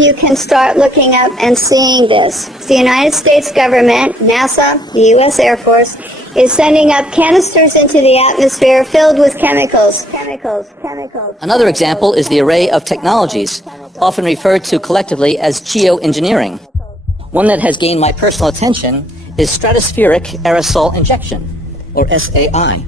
you can start looking up and seeing this. The United States government, NASA, the U.S. Air Force, is sending up canisters into the atmosphere filled with chemicals. Another example is the array of technologies, often referred to collectively as geoengineering. One that has gained my personal attention is stratospheric aerosol injection, or SAI.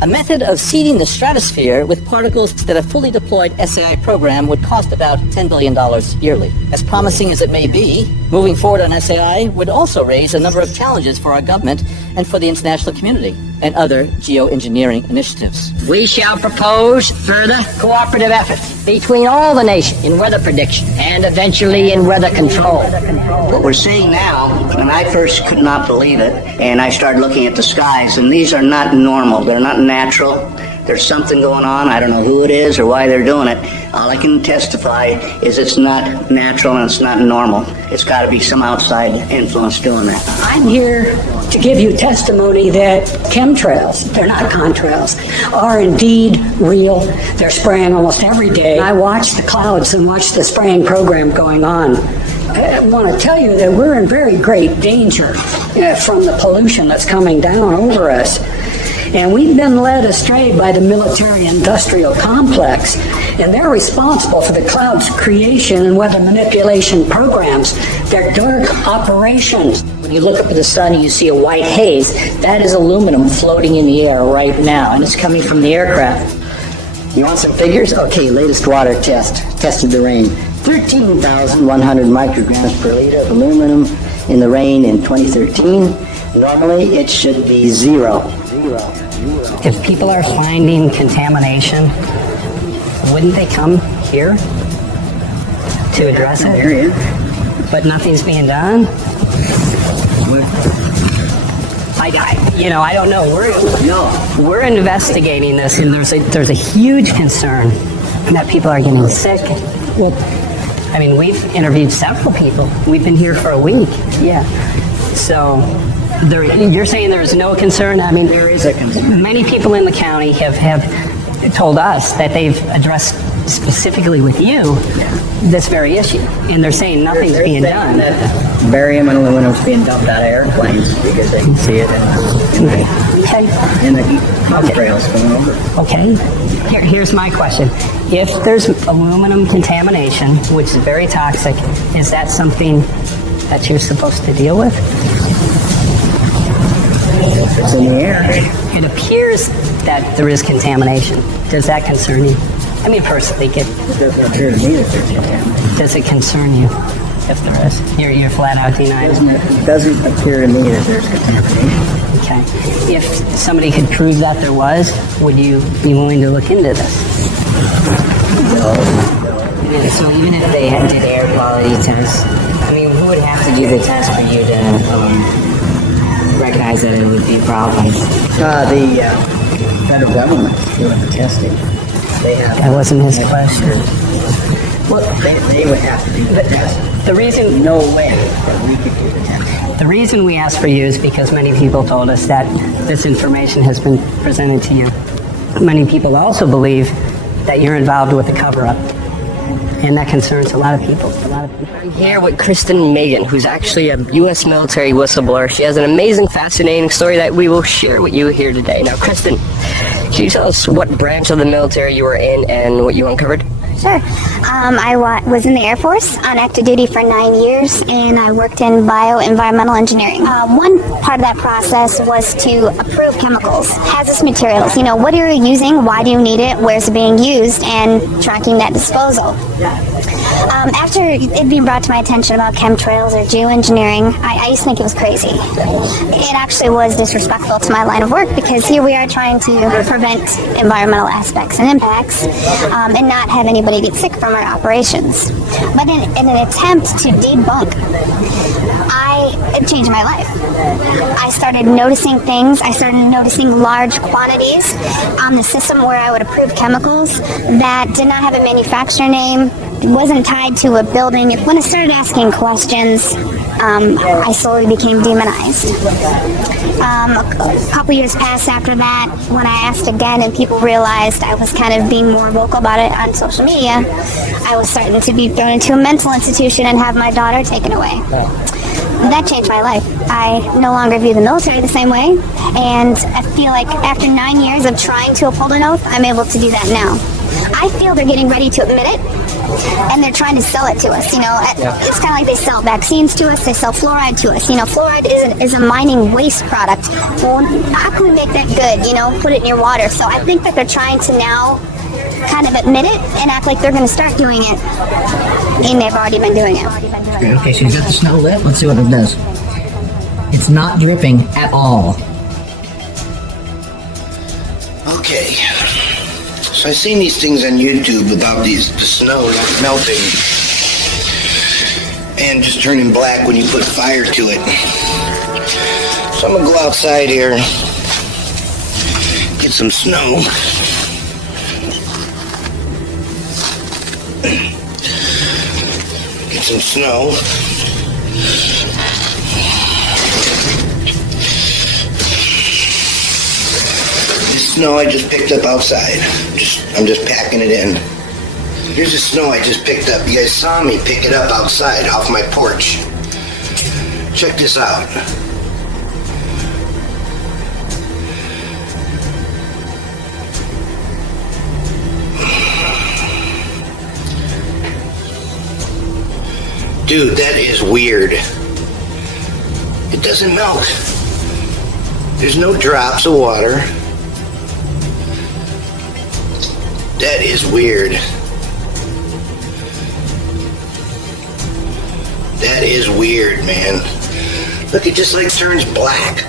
A method of seeding the stratosphere with particles that a fully deployed SAI program would cost about $10 billion yearly. As promising as it may be, moving forward on SAI would also raise a number of challenges for our government and for the international community and other geoengineering initiatives. We shall propose further cooperative efforts between all the nations in weather prediction and eventually in weather control. What we're seeing now, and I first could not believe it, and I started looking at the skies, and these are not normal, they're not natural. There's something going on. I don't know who it is or why they're doing it. All I can testify is it's not natural and it's not normal. It's got to be some outside influence doing that. I'm here to give you testimony that chemtrails, they're not contrails, are indeed real. They're spraying almost every day. I watch the clouds and watch the spraying program going on. I want to tell you that we're in very great danger from the pollution that's coming down over us. And we've been led astray by the military-industrial complex, and they're responsible for the cloud's creation and weather manipulation programs. They're dark operations. When you look up at the sun and you see a white haze, that is aluminum floating in the air right now, and it's coming from the aircraft. You want some figures? Okay, latest water test. Tested the rain. 13,100 micrograms per liter of aluminum in the rain in 2013. Normally, it should be zero. If people are finding contamination, wouldn't they come here to address it? But nothing's being done? I don't know. We're investigating this, and there's a huge concern that people are getting sick. Well, I mean, we've interviewed several people. We've been here for a week. Yeah. So you're saying there's no concern? I mean, there is a concern. Many people in the county have told us that they've addressed specifically with you this very issue, and they're saying nothing's being done. Barium and aluminum is being dumped out of airplanes because they can see it in the contrails going over. Okay. Here's my question. If there's aluminum contamination, which is very toxic, is that something that you're supposed to deal with? It's in the air. It appears that there is contamination. Does that concern you? I mean, personally, it doesn't appear to me that there's contamination. Does it concern you if there is? You're flat out denying it? Doesn't appear to me that there's contamination. Okay. If somebody could prove that there was, would you be willing to look into this? No. So even if they did air quality tests, I mean, who would have to do the test for you to recognize that it would be a problem? The federal government doing the testing. That wasn't his question. Well, they would have to do the test. The reason, no way that we could do the test. The reason we asked for you is because many people told us that this information has been presented to you. Many people also believe that you're involved with the cover-up, and that concerns a lot of people. I'm here with Kristen Megan, who's actually a U.S. military whistleblower. She has an amazing, fascinating story that we will share with you here today. Now, Kristen, can you tell us what branch of the military you were in and what you uncovered? Sure. I was in the Air Force on active duty for 9 years, and I worked in bioenvironmental engineering. One part of that process was to approve chemicals, hazardous materials. What are you using? Why do you need it? Where's it being used? And tracking that disposal. After it being brought to my attention about chemtrails or geoengineering, I used to think it was crazy. It actually was disrespectful to my line of work, because here we are trying to prevent environmental aspects and impacts and not have anybody get sick from our operations. But in an attempt to debunk, it changed my life. I started noticing things. I started noticing large quantities on the system where I would approve chemicals that did not have a manufacturer name, wasn't tied to a building. When I started asking questions, I slowly became demonized. A couple years passed after that when I asked again and people realized I was kind of being more vocal about it on social media. I was starting to be thrown into a mental institution and have my daughter taken away. That changed my life. I no longer view the military the same way, and I feel like after 9 years of trying to uphold an oath, I'm able to do that now. I feel they're getting ready to admit it, and they're trying to sell it to us. You know, it's kind of like they sell vaccines to us, they sell fluoride to us. You know, fluoride is a mining waste product. Well, how can we make that good? You know, put it in your water. So I think that they're trying to now kind of admit it and act like they're going to start doing it, and they've already been doing it. Okay, so you got the snow lit. Let's see what it does. It's not dripping at all. Okay. So I've seen these things on YouTube about the snow not melting and just turning black when you put fire to it. So I'm gonna go outside here, get some snow. Get some snow. This snow I just picked up outside. I'm just packing it in. Here's the snow I just picked up. You guys saw me pick it up outside off my porch. Check this out. Dude, that is weird. It doesn't melt. There's no drops of water. That is weird. That is weird, man. Look, it just like turns black.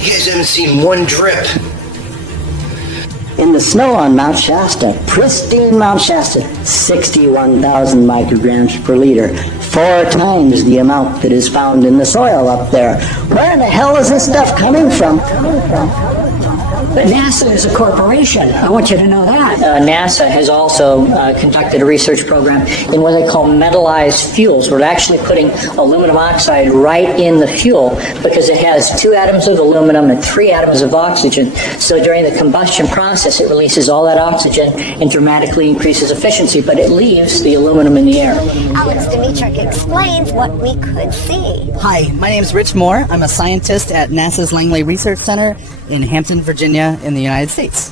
You guys haven't seen one drip. In the snow on Mount Shasta, pristine Mount Shasta, 61,000 micrograms per liter, 4 times the amount that is found in the soil up there. Where the hell is this stuff coming from? But NASA is a corporation. I want you to know that. NASA has also conducted a research program in what they call metallized fuels. We're actually putting aluminum oxide right in the fuel because it has 2 atoms of aluminum and 3 atoms of oxygen. So during the combustion process, it releases all that oxygen and dramatically increases efficiency, but it leaves the aluminum in the air. Alex Dimitruk explains what we could see. Hi, my name is Rich Moore. I'm a scientist at NASA's Langley Research Center in Hampton, Virginia, in the United States.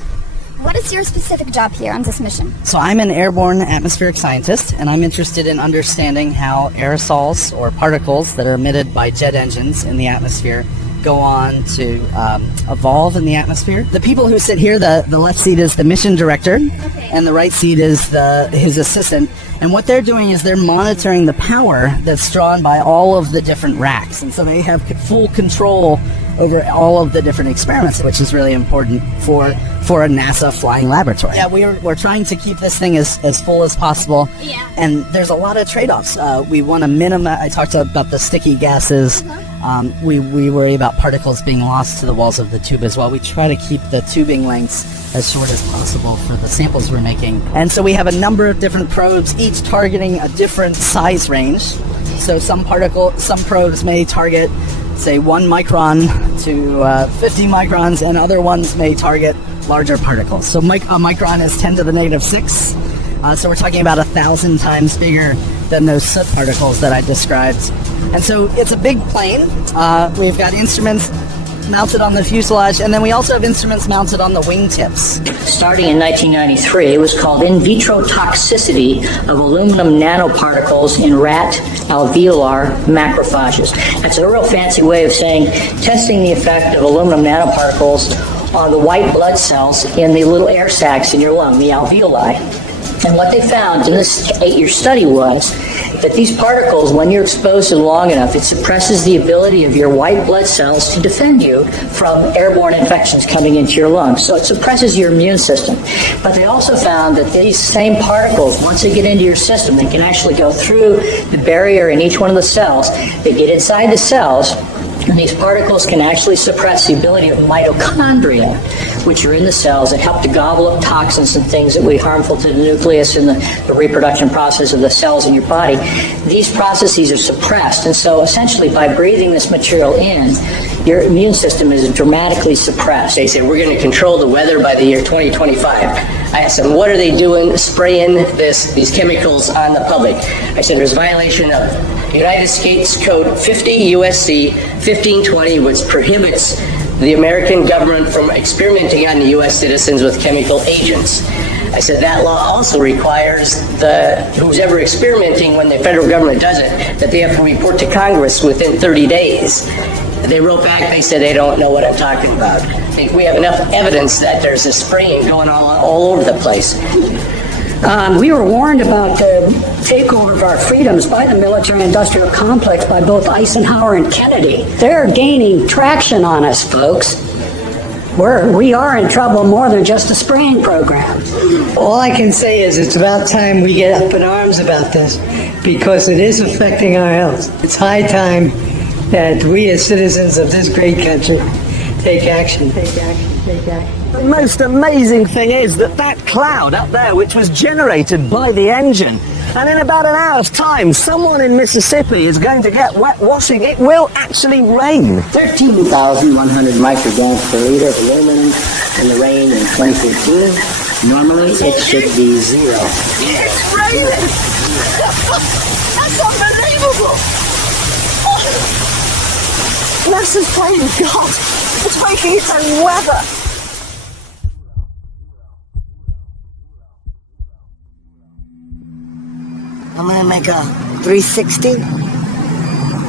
What is your specific job here on this mission? So I'm an airborne atmospheric scientist, and I'm interested in understanding how aerosols or particles that are emitted by jet engines in the atmosphere go on to evolve in the atmosphere. The people who sit here, the left seat is the mission director, and the right seat is his assistant. And what they're doing is they're monitoring the power that's drawn by all of the different racks. And so they have full control over all of the different experiments, which is really important for a NASA flying laboratory. Yeah, we're trying to keep this thing as full as possible. Yeah. And there's a lot of trade-offs. We want to minimize, I talked about the sticky gases. We worry about particles being lost to the walls of the tube as well. We try to keep the tubing lengths as short as possible for the samples we're making. And so we have a number of different probes, each targeting a different size range. So some probes may target, say, 1 micron to 50 microns, and other ones may target larger particles. So a micron is 10 to the negative 6. So we're talking about 1,000 times bigger than those soot particles that I described. And so it's a big plane. We've got instruments mounted on the fuselage, and then we also have instruments mounted on the wingtips. Starting in 1993, it was called in vitro toxicity of aluminum nanoparticles in rat alveolar macrophages. That's a real fancy way of saying testing the effect of aluminum nanoparticles on the white blood cells in the little air sacs in your lung, the alveoli. And what they found in this 8-year study was that these particles, when you're exposed to them long enough, it suppresses the ability of your white blood cells to defend you from airborne infections coming into your lungs. So it suppresses your immune system. But they also found that these same particles, once they get into your system, they can actually go through the barrier in each one of the cells. They get inside the cells, and these particles can actually suppress the ability of mitochondria, which are in the cells that help to gobble up toxins and things that would be harmful to the nucleus and the reproduction process of the cells in your body. These processes are suppressed, and so essentially by breathing this material in, your immune system is dramatically suppressed. They said, we're going to control the weather by the year 2025. I asked them, what are they doing spraying these chemicals on the public? I said, there's violation of United States Code 50 USC 1520, which prohibits the American government from experimenting on the U.S. citizens with chemical agents. I said, that law also requires who's ever experimenting, when the federal government does it, that they have to report to Congress within 30 days. They wrote back, they said they don't know what I'm talking about. I think we have enough evidence that there's this spraying going on all over the place. We were warned about the takeover of our freedoms by the military-industrial complex by both Eisenhower and Kennedy. They're gaining traction on us, folks. We are in trouble more than just a spraying program. All I can say is it's about time we get up in arms about this, because it is affecting our health. It's high time that we as citizens of this great country take action. The most amazing thing is that cloud up there, which was generated by the engine, and in about an hour's time, someone in Mississippi is going to get wet washing. It will actually rain. 13,100 micrograms per liter of aluminum in the rain in 2015. Normally, it should be zero. It's raining! That's unbelievable! NASA's playing God. It's making its own weather. I'm gonna make a 360.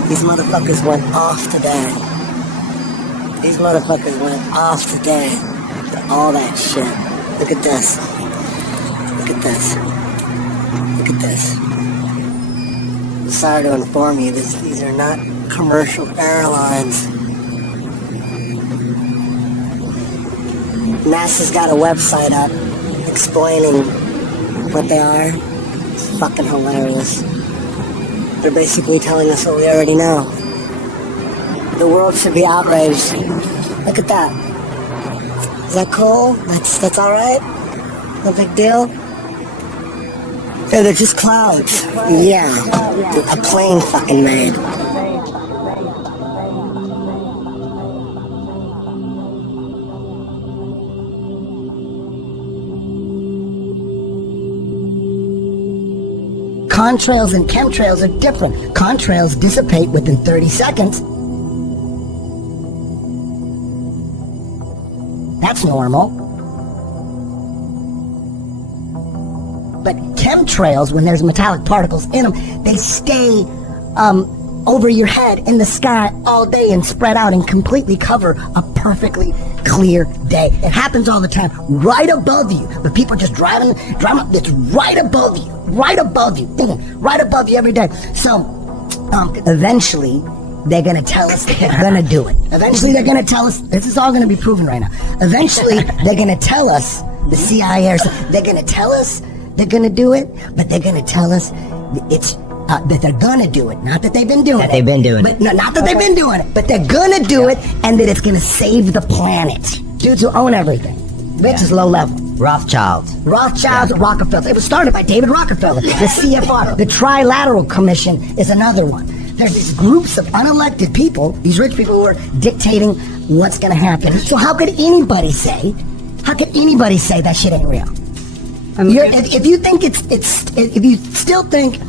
These motherfuckers went off today. These motherfuckers went off today. All that shit. Look at this. Look at this. Look at this. I'm sorry to inform you, these are not commercial airlines. NASA's got a website up explaining what they are. It's fucking hilarious. They're basically telling us what we already know. The world should be outraged. Look at that. Is that cool? That's alright? No big deal? Yeah, they're just clouds. Yeah. A plane fucking made. Contrails and chemtrails are different. Contrails dissipate within 30 seconds. That's normal. But chemtrails, when there's metallic particles in them, they stay over your head in the sky all day and spread out and completely cover a perfectly clear day. It happens all the time, right above you. But people are just driving, it's right above you, right above you, right above you every day. So, eventually, they're gonna tell us they're gonna do it. Eventually, they're gonna tell us, this is all gonna be proven right now. Eventually, they're gonna tell us, the CIA, they're gonna tell us they're gonna do it, but they're gonna tell us it's that they're gonna do it, not that they've been doing it. They've been doing it. No, not that they've been doing it, but they're gonna do it, and that it's gonna save the planet. Dudes who own everything. Which is low level. Rothschilds, Rockefeller. It was started by David Rockefeller. The CFR, the Trilateral Commission is another one. There's these groups of unelected people, these rich people who are dictating what's gonna happen. So how could anybody say that shit ain't real? If you think if you still think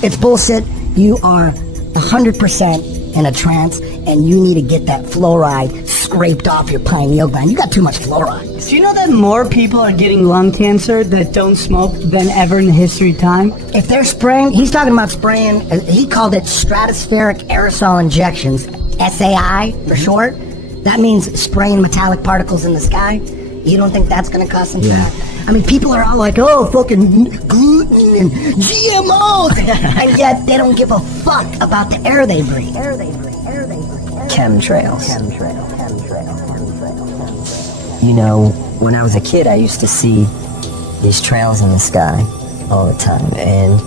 it's bullshit, you are 100% in a trance, and you need to get that fluoride scraped off your pineal gland. You got too much fluoride. Do you know that more people are getting lung cancer that don't smoke than ever in the history of time? If they're spraying, he's talking about spraying, he called it stratospheric aerosol injections, SAI for short. That means spraying metallic particles in the sky. You don't think that's going to cause some cancer? I mean, people are all like, oh, fucking gluten and GMOs, and yet they don't give a fuck about the air they breathe. chemtrails. You know, when I was a kid, I used to see these trails in the sky all the time, and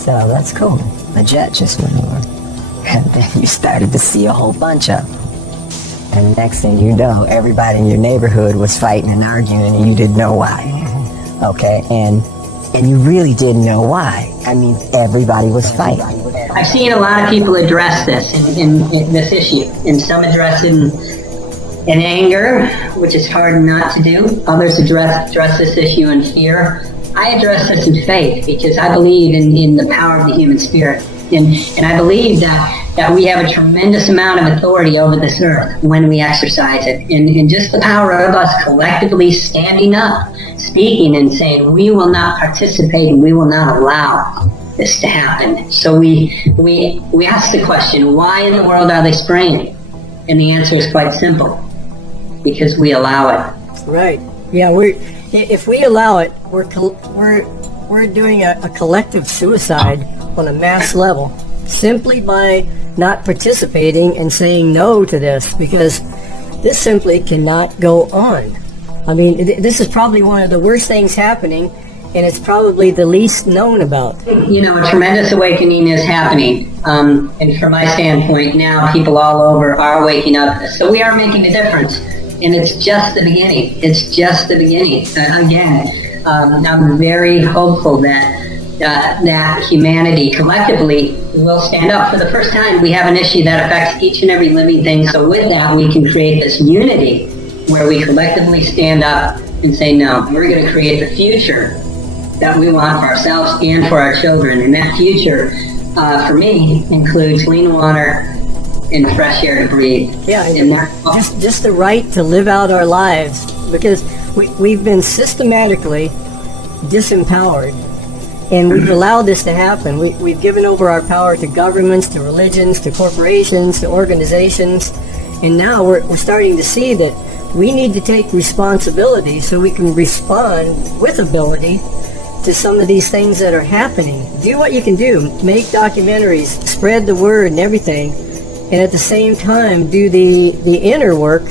so that's cool. A jet just went over. And then you started to see a whole bunch of them. And the next thing you know, everybody in your neighborhood was fighting and arguing, and you didn't know why. Okay, and you really didn't know why. I mean, everybody was fighting. I've seen a lot of people address this in this issue, and some address it in anger, which is hard not to do. Others address this issue in fear. I address this in faith because I believe in the power of the human spirit. And I believe that we have a tremendous amount of authority over this earth when we exercise it. And just the power of us collectively standing up, speaking and saying, we will not participate and we will not allow this to happen. So we ask the question, why in the world are they spraying? And the answer is quite simple. Because we allow it. Right. Yeah, if we allow it, we're doing a collective suicide on a mass level simply by not participating and saying no to this, because this simply cannot go on. I mean, this is probably one of the worst things happening, and it's probably the least known about. You know, a tremendous awakening is happening. And from my standpoint, now people all over are waking up. So we are making a difference. And it's just the beginning. It's just the beginning. Again, I'm very hopeful that humanity collectively will stand up. For the first time, we have an issue that affects each and every living thing. So with that, we can create this unity where we collectively stand up and say, no, we're going to create the future that we want for ourselves and for our children. And that future, for me, includes clean water and fresh air to breathe. Yeah, and just the right to live out our lives, because we've been systematically disempowered, and we've allowed this to happen. We've given over our power to governments, to religions, to corporations, to organizations, and now we're starting to see that we need to take responsibility so we can respond with ability to some of these things that are happening. Do what you can do. Make documentaries, spread the word and everything, and at the same time do the inner work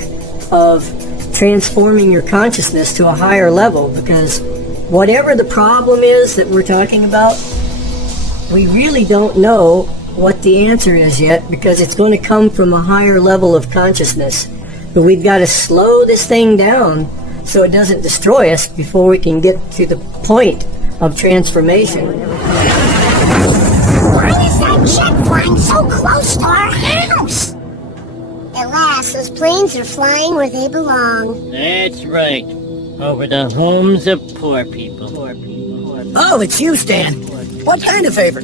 of transforming your consciousness to a higher level, because whatever the problem is that we're talking about, we really don't know what the answer is yet, because it's going to come from a higher level of consciousness. But we've got to slow this thing down so it doesn't destroy us before we can get to the point of transformation. Why is that jet flying so close to our house? At last, those planes are flying where they belong. That's right. Over the homes of poor people. Oh, it's you, Stan. What kind of favor?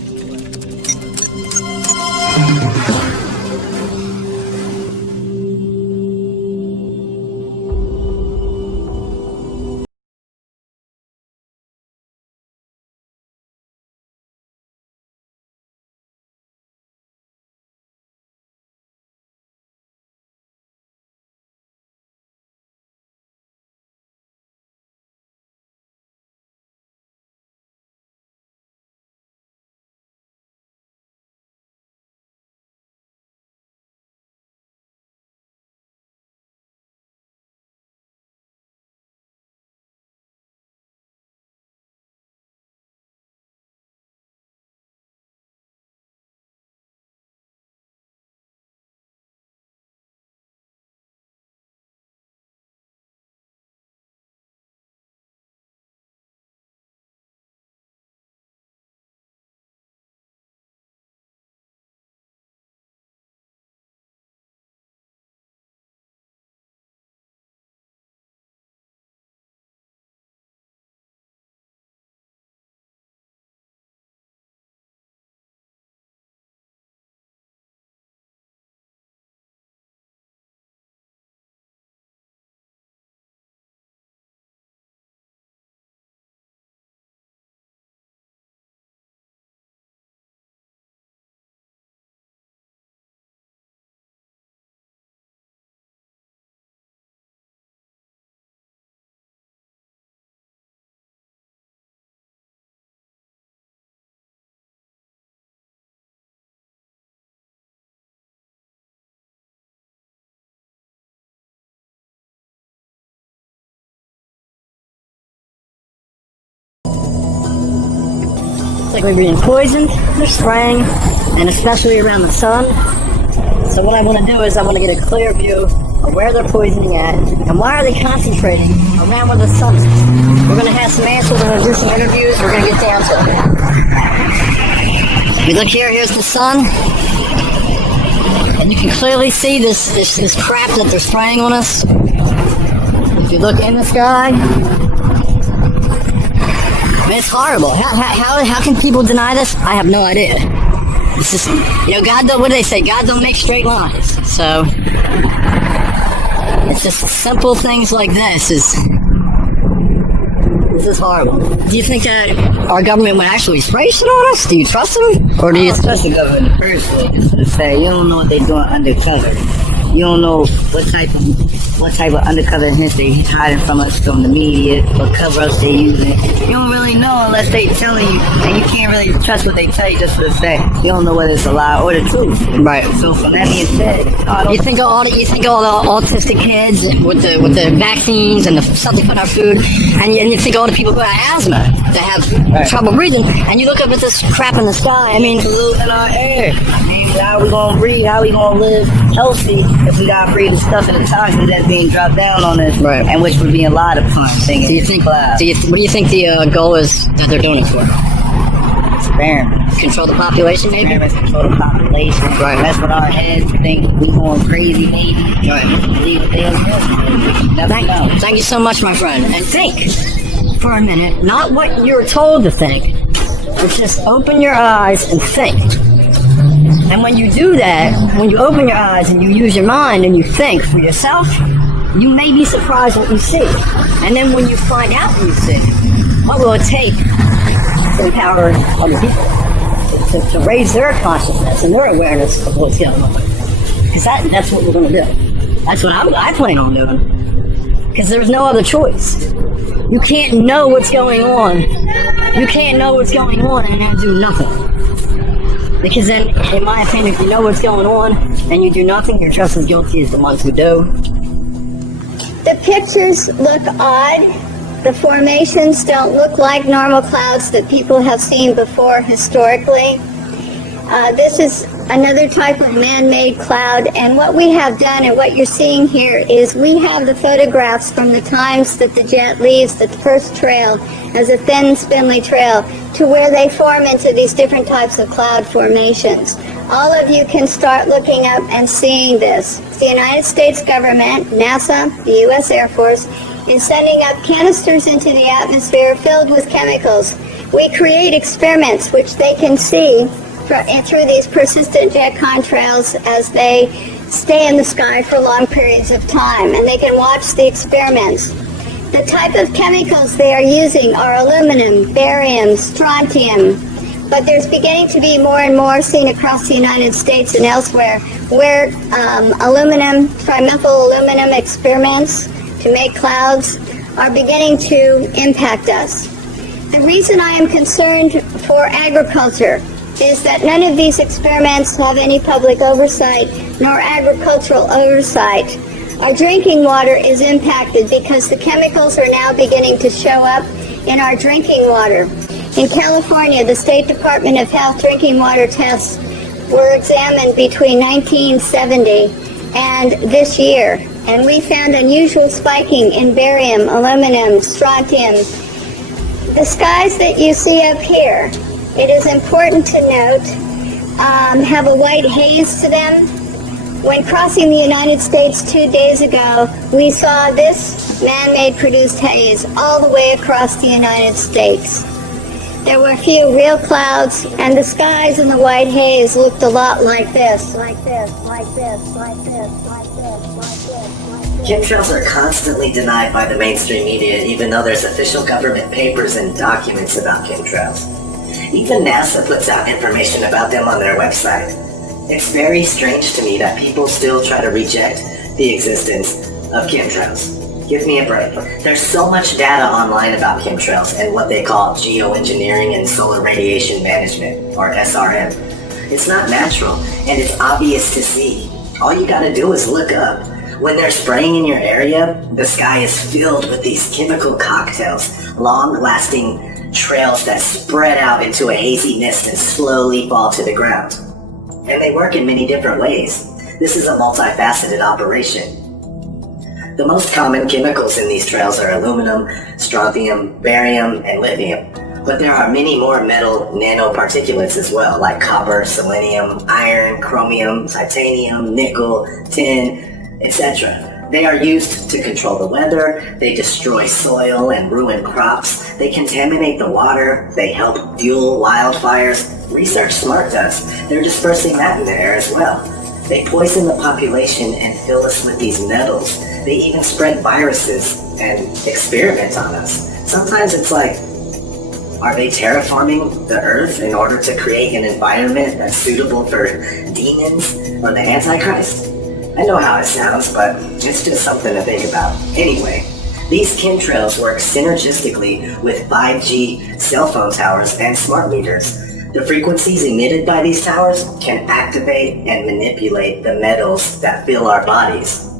It's like we're being poisoned, they're spraying, and especially around the sun. So what I want to do is I want to get a clear view of where they're poisoning at, and why are they concentrating around where the sun is. We're going to have some answers, we're going to do some interviews, we're going to get down to it. We look here, here's the sun, and you can clearly see this crap that they're spraying on us. If you look in the sky, it's horrible. How can people deny this? I have no idea. It's just, God don't, what do they say? God don't make straight lines. So, it's just simple things like this is horrible. Do you think that our government would actually spray shit on us? Do you trust them? Or do you trust the government personally? Just to say, you don't know what they're doing undercover. You don't know what type of undercover hint they hiding from us from the media, what cover-ups they using. You don't really know unless they telling you, and you can't really trust what they tell you just for the fact. You don't know whether it's a lie or the truth. Right. So from that being said, you think all the autistic kids with the vaccines and the stuff they put in our food, and you think all the people who have asthma that have trouble breathing, and you look up at this crap in the sky. I mean, polluting our air. How we gonna breathe? How we gonna live healthy if we gotta breathe the stuff and the toxins that's being dropped down on us, right? And which would be a lot of fun. What do you think the goal is that they're doing it for? Experiment. Control the population, maybe? Control the population. Right. That's what our heads think. We going crazy, maybe. Right. Believe what they are. Thank you so much, my friend. And think for a minute, not what you're told to think, but just open your eyes and think. And when you do that, when you open your eyes and you use your mind and you think for yourself, you may be surprised what you see. And then when you find out what you see, what will it take to empower other people, to raise their consciousness and their awareness of what's going on? Because that's what we're going to do. That's what I plan on doing. Because there's no other choice. You can't know what's going on. You can't know what's going on and then do nothing. Because then, in my opinion, if you know what's going on and you do nothing, you're just as guilty as the ones who do. The pictures look odd. The formations don't look like normal clouds that people have seen before historically. This is another type of man-made cloud, and what we have done and what you're seeing here is we have the photographs from the times that the jet leaves the first trail as a thin, spindly trail to where they form into these different types of cloud formations. All of you can start looking up and seeing this. The United States government, NASA, the U.S. Air Force, is sending up canisters into the atmosphere filled with chemicals. We create experiments which they can see through these persistent jet contrails as they stay in the sky for long periods of time, and they can watch the experiments. The type of chemicals they are using are aluminum, barium, strontium, but there's beginning to be more and more seen across the United States and elsewhere where aluminum, trimethyl aluminum experiments to make clouds are beginning to impact us. The reason I am concerned for agriculture is that none of these experiments have any public oversight nor agricultural oversight. Our drinking water is impacted because the chemicals are now beginning to show up in our drinking water. In California, the State Department of Health drinking water tests were examined between 1970 and this year, and we found unusual spiking in barium, aluminum, strontium. The skies that you see up here, it is important to note, have a white haze to them. When crossing the United States 2 days ago, we saw this man-made produced haze all the way across the United States. There were a few real clouds, and the skies in the white haze looked a lot like this, like this, like this, like this, like this, like this, like this. Chemtrails are constantly denied by the mainstream media, even though there's official government papers and documents about chemtrails. Even NASA puts out information about them on their website. It's very strange to me that people still try to reject the existence of chemtrails. Give me a break. There's so much data online about chemtrails and what they call geoengineering and solar radiation management, or SRM. It's not natural, and it's obvious to see. All you gotta do is look up. When they're spraying in your area, the sky is filled with these chemical cocktails, long-lasting trails that spread out into a hazy mist and slowly fall to the ground. And they work in many different ways. This is a multifaceted operation. The most common chemicals in these trails are aluminum, strontium, barium, and lithium. But there are many more metal nanoparticulates as well, like copper, selenium, iron, chromium, titanium, nickel, tin, etc. They are used to control the weather, they destroy soil and ruin crops, they contaminate the water, they help fuel wildfires. Research Smart does. They're dispersing that in the air as well. They poison the population and fill us with these metals. They even spread viruses and experiment on us. Sometimes it's like, are they terraforming the earth in order to create an environment that's suitable for demons or the Antichrist? I know how it sounds, but it's just something to think about. Anyway, these chemtrails work synergistically with 5G cell phone towers and smart meters. The frequencies emitted by these towers can activate and manipulate the metals that fill our bodies.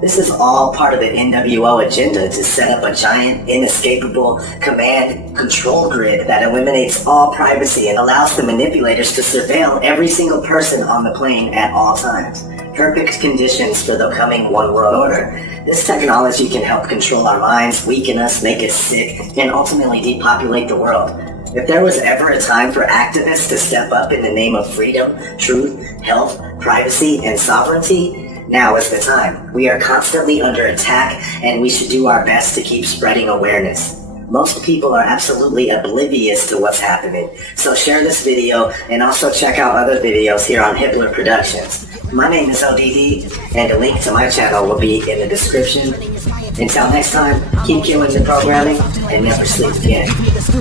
This is all part of the NWO agenda to set up a giant, inescapable command control grid that eliminates all privacy and allows the manipulators to surveil every single person on the plane at all times. Perfect conditions for the coming one world order. This technology can help control our minds, weaken us, make us sick, and ultimately depopulate the world. If there was ever a time for activists to step up in the name of freedom, truth, health, privacy, and sovereignty, now is the time. We are constantly under attack, and we should do our best to keep spreading awareness. Most people are absolutely oblivious to what's happening, so share this video and also check out other videos here on Hibbler Productions. My name is ODD, and a link to my channel will be in the description. Until next time, keep killing the programming and never sleep again.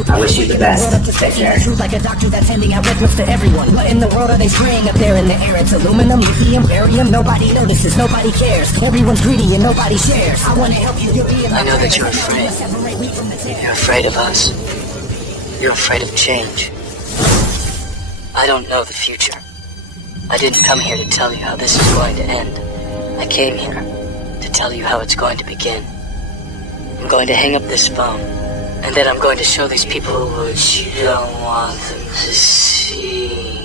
I wish you the best. Take care. Like a doctor that's handing out red to everyone. What in the world are they spraying up there in the air? It's aluminum, lithium, barium. Nobody notices, nobody cares. Everyone's greedy and nobody shares. I want to help you. I know that you're afraid. You're afraid of us. You're afraid of change. I don't know the future. I didn't come here to tell you how this is going to end. I came here to tell you how it's going to begin. I'm going to hang up this phone, and then I'm going to show these people what you don't want them to see.